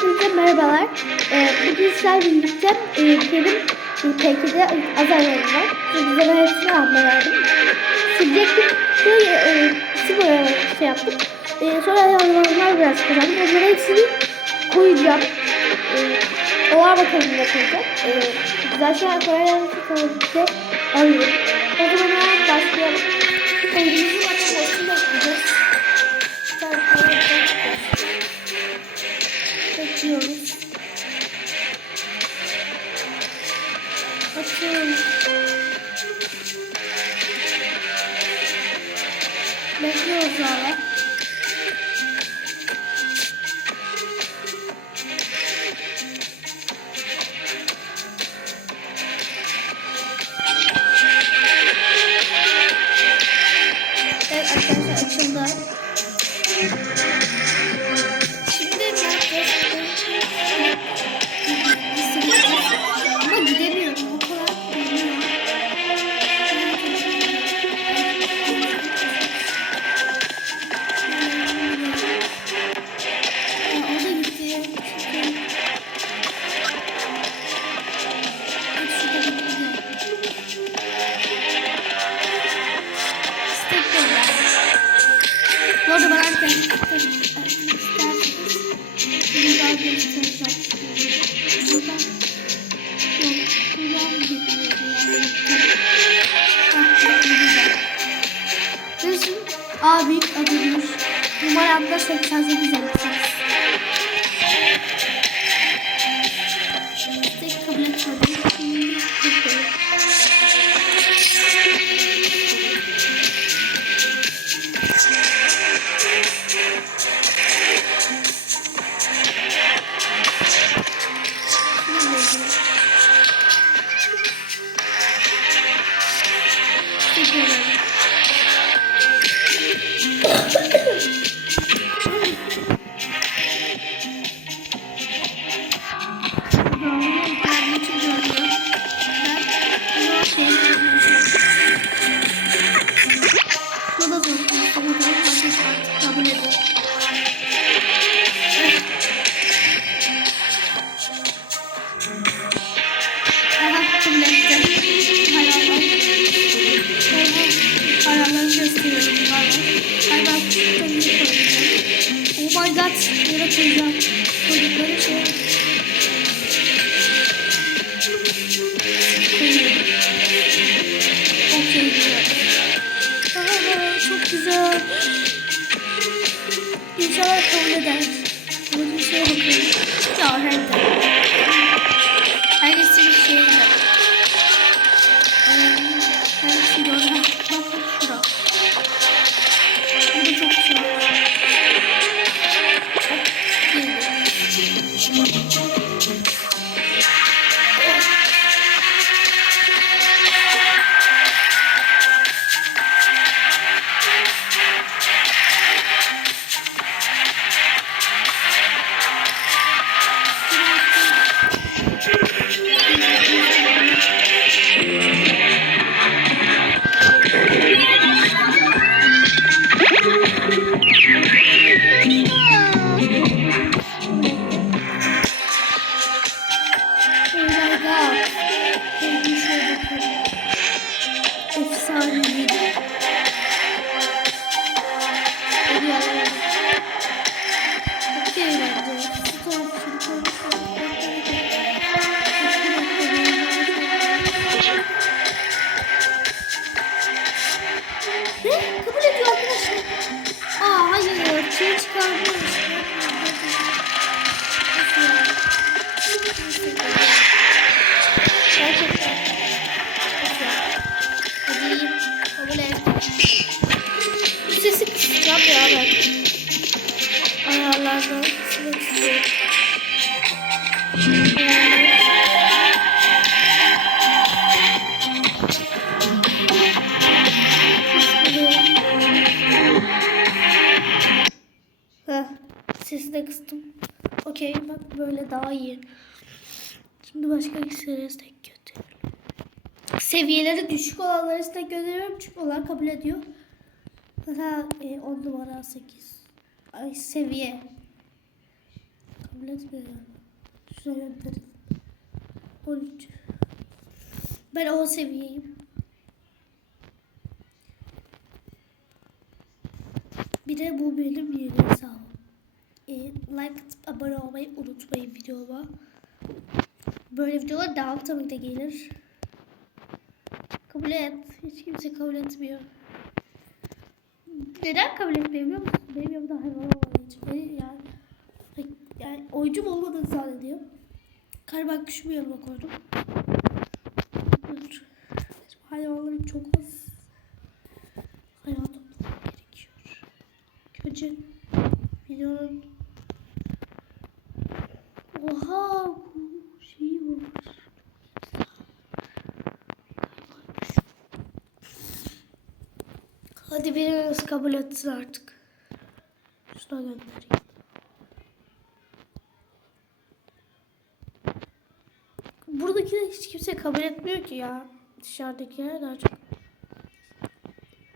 Hepinize merhabalar. Ee, bugün sizlerle birlikte e, benim e, PK'de azarlarım var. Size ben hepsini alma verdim. Silecektim. Şöyle e, isim olarak şey yaptım. E, sonra azarlar biraz kazandım. Onları hepsini koyacağım. E, oğa bakalım ne koyacağım. E, güzel şeyler koyarlar. Sonra alıyorum. O zaman başlayalım. Kaydımızı Bekliyoruz hala. Evet arkadaşlar açıldı. A büyük adımız. Numaram da 88 Tek Okey. Aa, çok güzel. İnşallah kabul eder. Bu bir şeye bakıyorum. Ya herhalde. Bir şey Bu sesi kısacağım ya ben. Ayarlardan. Kısmıyorum. Heh, sesi de kıstım. Okey bak böyle daha iyi. Şimdi başka kişilere istek gönderiyorum. Seviyeleri düşük olanları istek gönderiyorum çünkü onlar kabul ediyor. Mesela e, 10 numara 8. Ay seviye. kabul etmiyor. Şuna gönderin. 13. Ben 10 seviyeyim. Bir de bu benim yeni hesabım. E, like atıp abone olmayı unutmayın videoma. Böyle videolar daha tabii de gelir. Kabul et. Hiç kimse kabul etmiyor. Neden kabul etmiyor biliyor musun? Benim yanımda hayvan olmadığı için. Beni yani, yani oyuncum olmadığını zannediyor. Karbak kuşumu yanıma koydum. Dur. Hayvanlarım çok az. Hayvan toplamam gerekiyor. Önce videonun Oha bu şey var. Hadi biriniz kabul etsin artık. Şuna göndereyim. Buradakiler hiç kimse kabul etmiyor ki ya. Dışarıdakiler daha çok.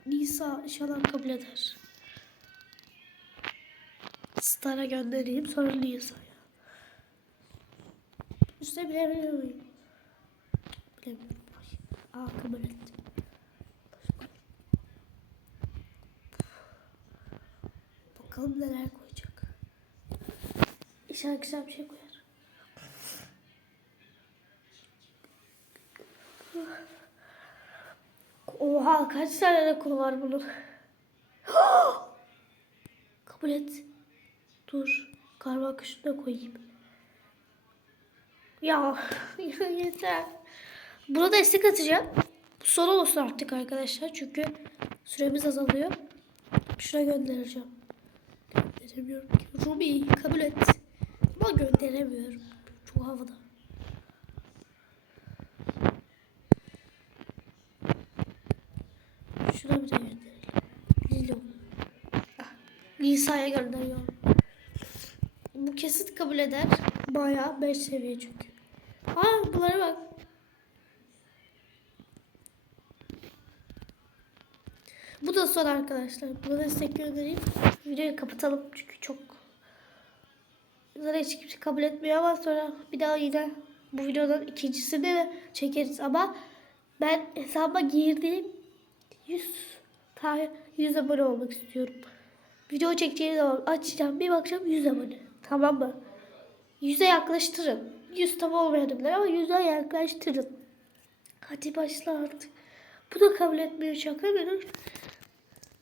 Nisa inşallah kabul eder. Star'a göndereyim sonra Nisa'ya. Üstüne bilebilir miyim? Bilemiyorum. Aa kabul etti. Bakalım neler koyacak. İnşallah güzel bir şey koyar. Oha kaç tane rekor var bunun? Kabul et. Dur. Karma akışını da koyayım. Ya yeter. Buna destek atacağım. Bu son olsun artık arkadaşlar. Çünkü süremiz azalıyor. Şuna göndereceğim. Gönderemiyorum ki. Ruby kabul et. Ama gönderemiyorum. Çok havada. Şuna bir de gönderelim. Lilo. Ah, Nisa'ya gönderiyorum. Bu kesit kabul eder. Bayağı 5 seviye çünkü. Aa bunlara bak. Bu da son arkadaşlar. Buna destek göndereyim. Videoyu kapatalım çünkü çok Zaten hiç kimse kabul etmiyor ama sonra bir daha yine bu videodan ikincisini de çekeriz ama ben hesaba girdiğim 100 tane 100 abone olmak istiyorum. Video çekeceğim zaman açacağım bir bakacağım 100 abone. Tamam mı? 100'e yaklaştırın. 100 tam olmayabilir ama 100'e yaklaştırın. Hadi başla artık. Bu da kabul etmiyor şaka benim.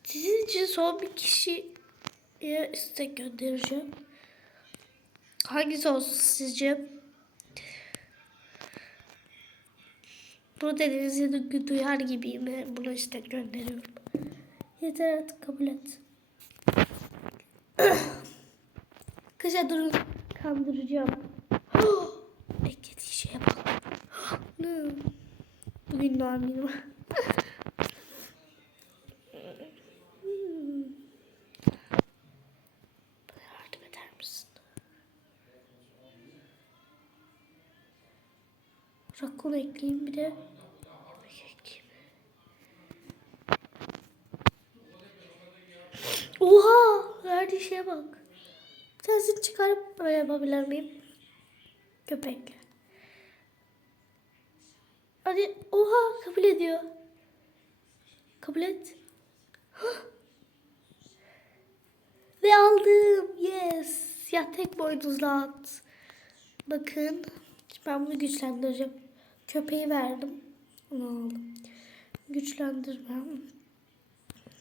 Sizin için son bir kişiye istek göndereceğim. Hangisi olsun sizce? Bunu dediğinizi duyar gibiyim ve bunu istek gönderiyorum. Yeter artık kabul et. Kışa durun kandıracağım. Beklediği şeye bak. Bugün doğum günüm. Rakun ekleyeyim bir de. Oha! Verdiği şeye bak. Bir tanesini çıkarıp böyle yapabilir miyim? Köpekle. Hadi oha kabul ediyor. Kabul et. Ve aldım. Yes. Ya tek boynuzlu at. Bakın. Ben bunu güçlendireceğim. Köpeği verdim. Onu aldım. Güçlendirme.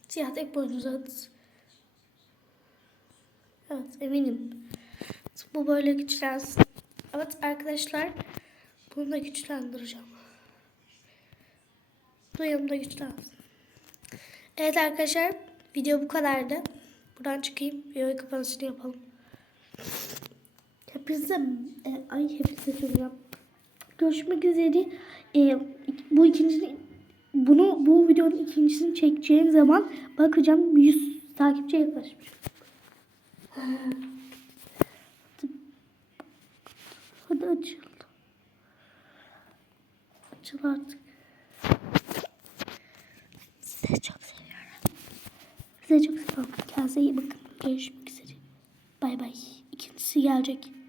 Siyah tek boynuzlu at. Evet eminim. Bu böyle güçlensin. Evet arkadaşlar. Bunu da güçlendireceğim. Bu yanımda güçlensin. Evet arkadaşlar. Video bu kadardı. Buradan çıkayım. Videoyu kapanışını yapalım. Hepinize e, ay hepinize söyleyeceğim. Görüşmek üzere. E, bu ikinci bunu bu videonun ikincisini çekeceğim zaman bakacağım 100 takipçi yaklaşmış. Hadi açıl. Açıl artık. Sizi çok seviyorum. Size çok seviyorum. Kendinize iyi bakın. Görüşmek üzere. Bay bay. İkincisi gelecek.